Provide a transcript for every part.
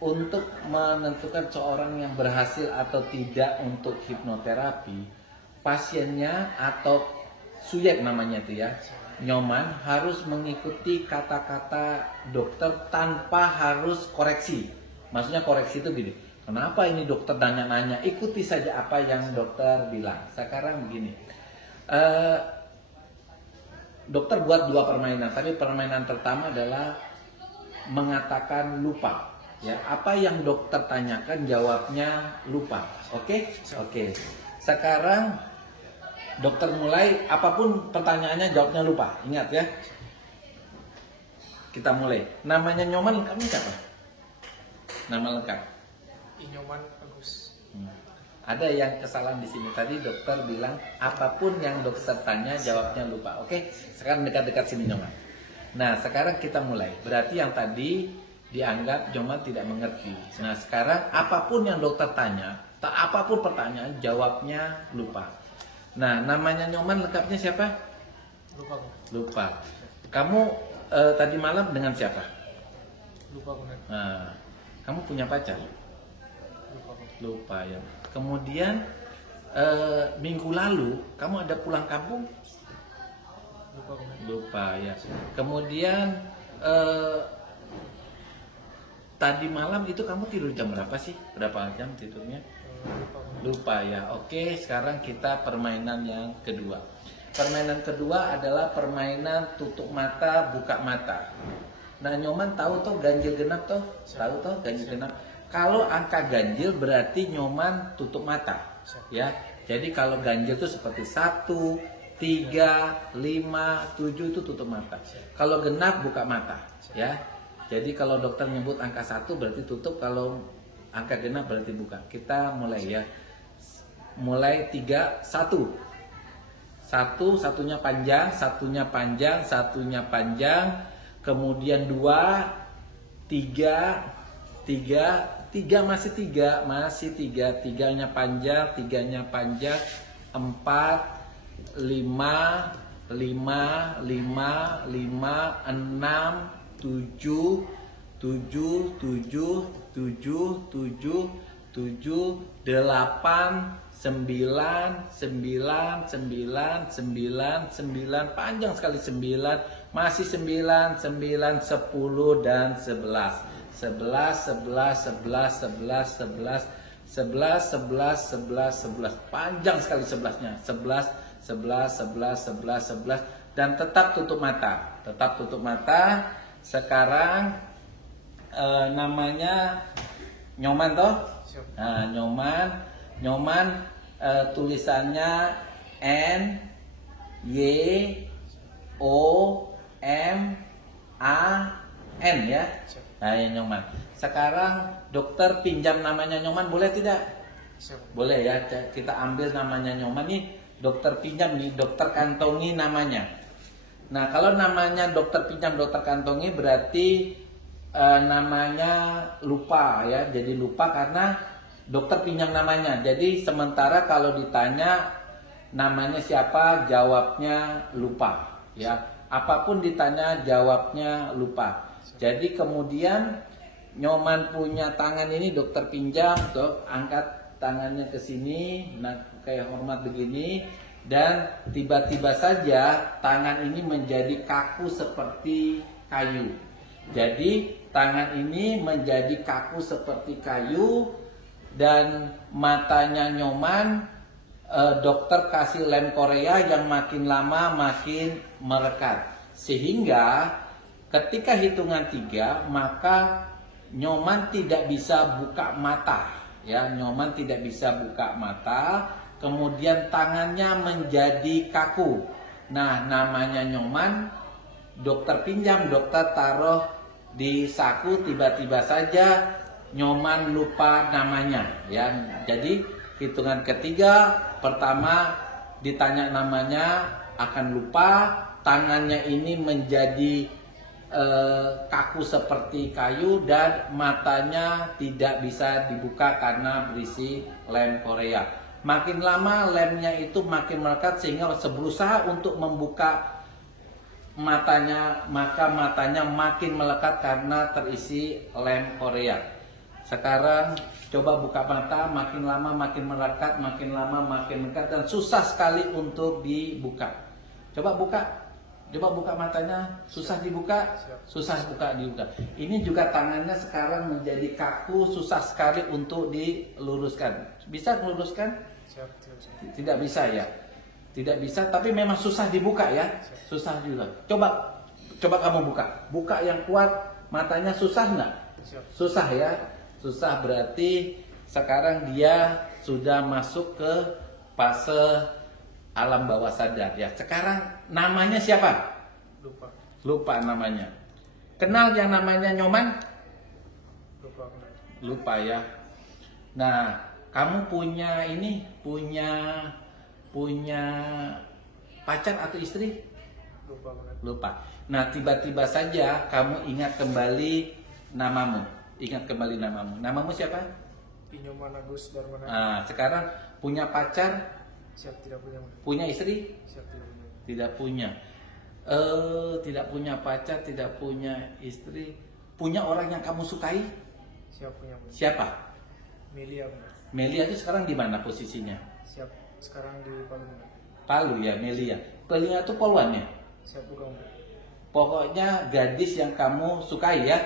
untuk menentukan seorang yang berhasil atau tidak untuk hipnoterapi, pasiennya atau subjek namanya itu ya, nyoman harus mengikuti kata-kata dokter tanpa harus koreksi. Maksudnya koreksi itu gini, kenapa ini dokter nanya-nanya, ikuti saja apa yang dokter bilang. Sekarang begini, dokter buat 2 permainan, tapi permainan pertama adalah mengatakan lupa. Ya, apa yang dokter tanyakan jawabnya lupa. Oke? Oke. Sekarang dokter mulai, apapun pertanyaannya jawabnya lupa. Ingat ya. Kita mulai. Namanya Nyoman lengkapnya siapa? Nama lengkap. Nyoman Agus. Ada yang kesalahan di sini. Tadi dokter bilang apapun yang dokter tanya jawabnya lupa. Oke? Sekarang dekat-dekat sini Nyoman. Nah, sekarang kita mulai. Berarti yang tadi dianggap Nyoman tidak mengerti. Nah, sekarang apapun yang dokter tanya, apapun pertanyaan jawabnya lupa. Nah, namanya Nyoman lengkapnya siapa? Lupa. Lupa. Kamu tadi malam dengan siapa? Lupa benar. Nah, kamu punya pacar? Lupa. Lupa ya. Kemudian minggu lalu kamu ada pulang kampung? Lupa benar. Lupa ya. Kemudian tadi malam itu kamu tidur jam berapa sih? Berapa jam tidurnya? Lupa. Lupa ya. Oke, sekarang kita permainan yang kedua. Permainan kedua adalah permainan tutup mata, buka mata. Nah, Nyoman tahu tuh ganjil genap tuh? Tahu tuh ganjil genap? Kalau angka ganjil berarti Nyoman tutup mata. Ya. Jadi kalau ganjil itu seperti 1, 3, 5, 7 itu tutup mata. Kalau genap buka mata, ya. Jadi kalau dokter nyebut angka 1 berarti tutup, kalau angka genap berarti buka. Kita mulai ya. Mulai 3, 1. 1, satunya panjang, satunya panjang, satunya panjang. Kemudian 2, 3, 3 masih 3, masih 3. 3-nya panjang, 3-nya panjang. 4, 5, 5, 5, 5, 6, 7, 7, 7, 7, 7, 7, 8, 9, 9, 9, 9, 9, panjang sekali 9, masih 9, 9, 10 dan 11. 11, 11, 11, 11, 11, 11, 11, 11, 11, panjang sekali 11-nya. 11, 11, 11, 11, 11, dan tetap tutup mata. Tetap tutup mata. Sekarang namanya Nyoman toh? Nah, Nyoman tulisannya N Y O M A N ya. Nah, ya Nyoman. Sekarang dokter pinjam namanya Nyoman boleh tidak? Boleh ya. Kita ambil namanya Nyoman nih. Dokter pinjam nih, dokter kantongi namanya. Nah, kalau namanya dokter pinjam, dokter kantongi berarti namanya lupa ya. Jadi lupa karena dokter pinjam namanya. Jadi sementara kalau ditanya namanya siapa, jawabnya lupa ya. Apapun ditanya jawabnya lupa. Jadi kemudian Nyoman punya tangan ini dokter pinjam tuh, angkat tangannya ke sini, nah kayak hormat begini. Dan tiba-tiba saja tangan ini menjadi kaku seperti kayu. Jadi tangan ini menjadi kaku seperti kayu. Dan matanya Nyoman dokter kasih lem Korea yang makin lama makin merekat. Sehingga ketika hitungan 3 maka Nyoman tidak bisa buka mata. Ya, Nyoman tidak bisa buka mata. Kemudian tangannya menjadi kaku. Nah, namanya Nyoman, dokter pinjam, dokter taruh di saku, tiba-tiba saja Nyoman lupa namanya. Ya, jadi hitungan ketiga, pertama ditanya namanya akan lupa, tangannya ini menjadi kaku seperti kayu dan matanya tidak bisa dibuka karena berisi lem Korea. Makin lama lemnya itu makin melekat sehingga berusaha untuk membuka matanya, maka matanya makin melekat karena terisi lem Korea. Sekarang coba buka mata, makin lama makin melekat, makin lama makin dekat dan susah sekali untuk dibuka. Coba buka matanya, susah dibuka, susah dibuka. Ini juga tangannya sekarang menjadi kaku, susah sekali untuk diluruskan. Bisa meluruskan? Tidak bisa ya. Tidak bisa, tapi memang susah dibuka ya. Susah juga. Coba kamu buka yang kuat. Matanya susah nggak? Susah ya. Susah berarti sekarang dia sudah masuk ke fase alam bawah sadar ya. Sekarang namanya siapa? Lupa namanya. Kenal yang namanya Nyoman? Lupa ya. Nah, kamu punya pacar atau istri? Lupa. Nah, tiba-tiba saja kamu ingat kembali namamu. Namamu siapa? Nyoman Agus Darmana. Nah, sekarang punya pacar? Siap, tidak punya. Punya istri? Siap, Tidak punya. Tidak punya pacar, tidak punya istri. Punya orang yang kamu sukai? Siap, punya. Siapa? Melia. Melia itu sekarang di mana posisinya? Siap, sekarang di Palu. Palu ya, Melia. Melia itu poluan ya? Siap, bukan. Pokoknya gadis yang kamu sukai ya.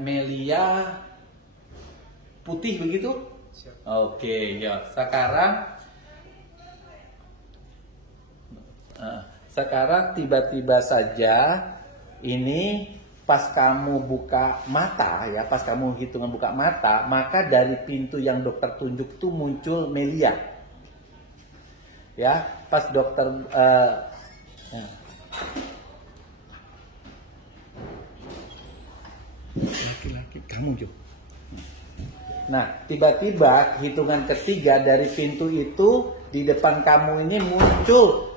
Melia putih begitu? Siap. Oke, ya. Sekarang tiba-tiba saja ini pas kamu buka mata ya, pas kamu hitungan buka mata, maka dari pintu yang dokter tunjuk itu muncul Melia. Ya, pas dokter ya. Laki-laki kamu juga. Nah, tiba-tiba hitungan ketiga dari pintu itu di depan kamu ini muncul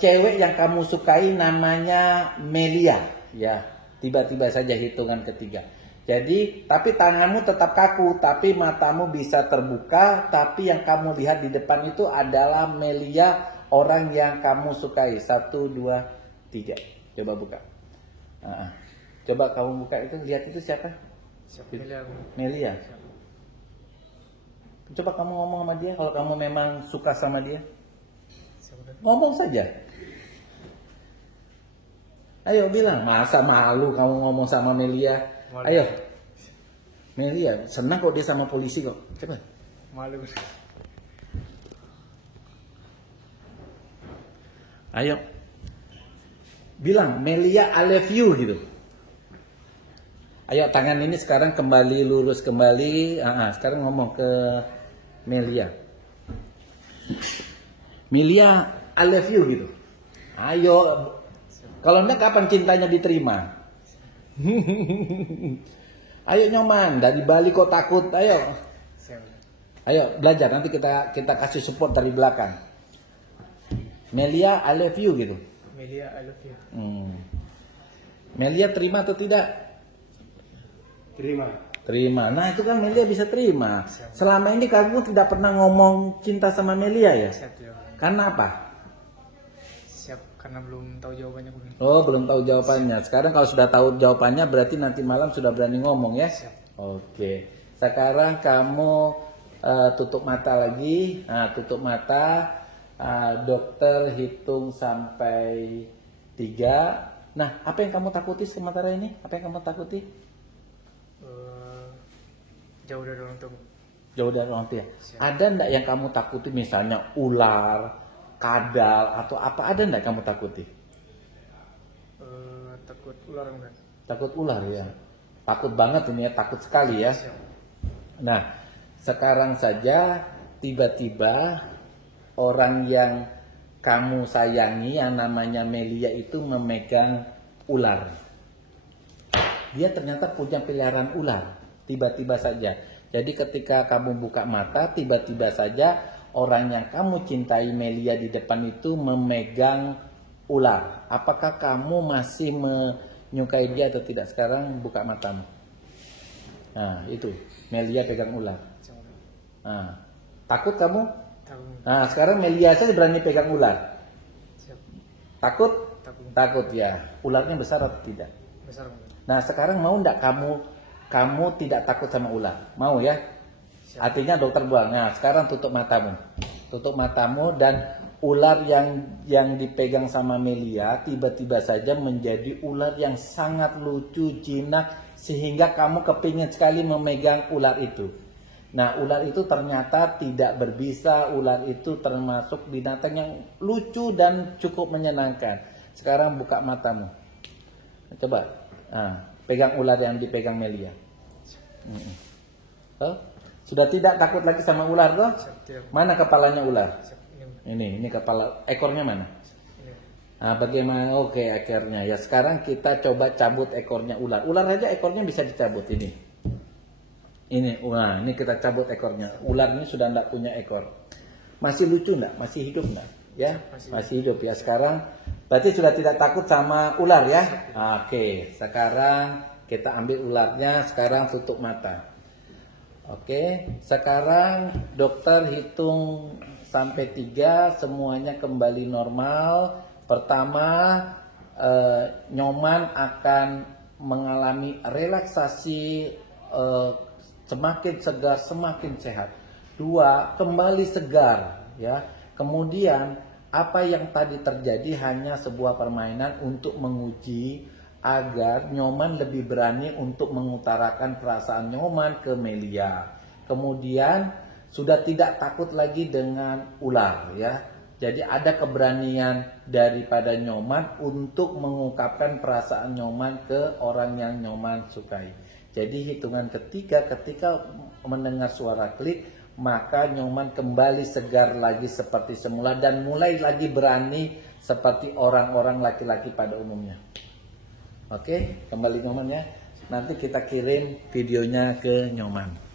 cewek yang kamu sukai namanya Melia, ya. Tiba-tiba saja hitungan ketiga. Jadi, tapi tanganmu tetap kaku, tapi matamu bisa terbuka, tapi yang kamu lihat di depan itu adalah Melia, orang yang kamu sukai. 1, 2, 3. Coba buka. Coba kamu buka itu, lihat itu siapa? Siap, Melia. Coba kamu ngomong sama dia kalau kamu memang suka sama dia. Ngomong saja. Ayo bilang, masa malu kamu ngomong sama Melia? Ayo. Melia, senang kok dia sama polisi kok. Coba. Malu. Ayo. Bilang, Melia I love you gitu. Ayo tangan ini sekarang kembali lurus kembali. Sekarang ngomong ke Melia. Melia, I love you gitu. Ayo. Kalau enggak kapan cintanya diterima? Ayo Nyoman, dari Bali kok takut. Ayo. Ayo belajar, nanti kita kasih support dari belakang. Melia, I love you gitu. Melia, I love you. Melia terima atau tidak? Terima. Nah itu kan Melia bisa terima. Selama ini kamu tidak pernah ngomong cinta sama Melia ya? Siap, ya. Karena apa? Siap, karena belum tahu jawabannya. Oh, belum tahu jawabannya. Sekarang kalau sudah tahu jawabannya berarti nanti malam sudah berani ngomong ya? Siap. Oke. Sekarang kamu tutup mata lagi. Nah, tutup mata. Dokter hitung sampai 3. Nah, apa yang kamu takuti sementara ini? Apa yang kamu takuti? Jauh dari orang tua. Jauh dari orang tua. Ada enggak yang kamu takuti, misalnya ular, kadal atau apa? Ada enggak kamu takuti? Takut ular enggak? Takut ular ya. Takut banget ini ya, takut sekali ya. Nah, sekarang saja tiba-tiba orang yang kamu sayangi yang namanya Melia itu memegang ular. Dia ternyata punya peliharaan ular. Tiba-tiba saja. Jadi ketika kamu buka mata, tiba-tiba saja orang yang kamu cintai Melia di depan itu memegang ular. Apakah kamu masih menyukai dia atau tidak? Sekarang buka matamu. Nah, itu. Melia pegang ular. Nah, takut kamu? Nah, sekarang Melia saja berani pegang ular. Takut? Takut ya. Ularnya besar atau tidak? Besar. Nah, sekarang mau enggak kamu kamu tidak takut sama ular. Mau ya? Artinya dokter buang. Nah, sekarang tutup matamu. Tutup matamu dan ular yang dipegang sama Melia tiba-tiba saja menjadi ular yang sangat lucu, jinak, sehingga kamu kepingin sekali memegang ular itu. Nah, ular itu ternyata tidak berbisa. Ular itu termasuk binatang yang lucu dan cukup menyenangkan. Sekarang buka matamu. Coba, pegang ular yang dipegang Melia. Sudah tidak takut lagi sama ular toh? Mana kepalanya ular? Ini kepala, ekornya mana? Bagaimana? Oke, ekornya. Ya sekarang kita coba cabut ekornya ular. Ular aja ekornya bisa dicabut ini. Ini kita cabut ekornya. Ular ini sudah tidak punya ekor. Masih lucu enggak? Masih hidup enggak? Ya, masih hidup ya. Sekarang berarti sudah tidak takut sama ular ya? Oke, sekarang kita ambil ularnya. Sekarang tutup mata. Oke, sekarang dokter hitung sampai 3, semuanya kembali normal. Pertama, Nyoman akan mengalami relaksasi, semakin segar, semakin sehat. 2, kembali segar, ya. Kemudian apa yang tadi terjadi hanya sebuah permainan untuk menguji agar Nyoman lebih berani untuk mengutarakan perasaan Nyoman ke Melia. Kemudian sudah tidak takut lagi dengan ular, ya. Jadi ada keberanian daripada Nyoman untuk mengungkapkan perasaan Nyoman ke orang yang Nyoman sukai. Jadi hitungan ketiga ketika mendengar suara klik, maka Nyoman kembali segar lagi seperti semula dan mulai lagi berani seperti orang-orang laki-laki pada umumnya. Oke, kembali Nyoman ya. Nanti kita kirim videonya ke Nyoman.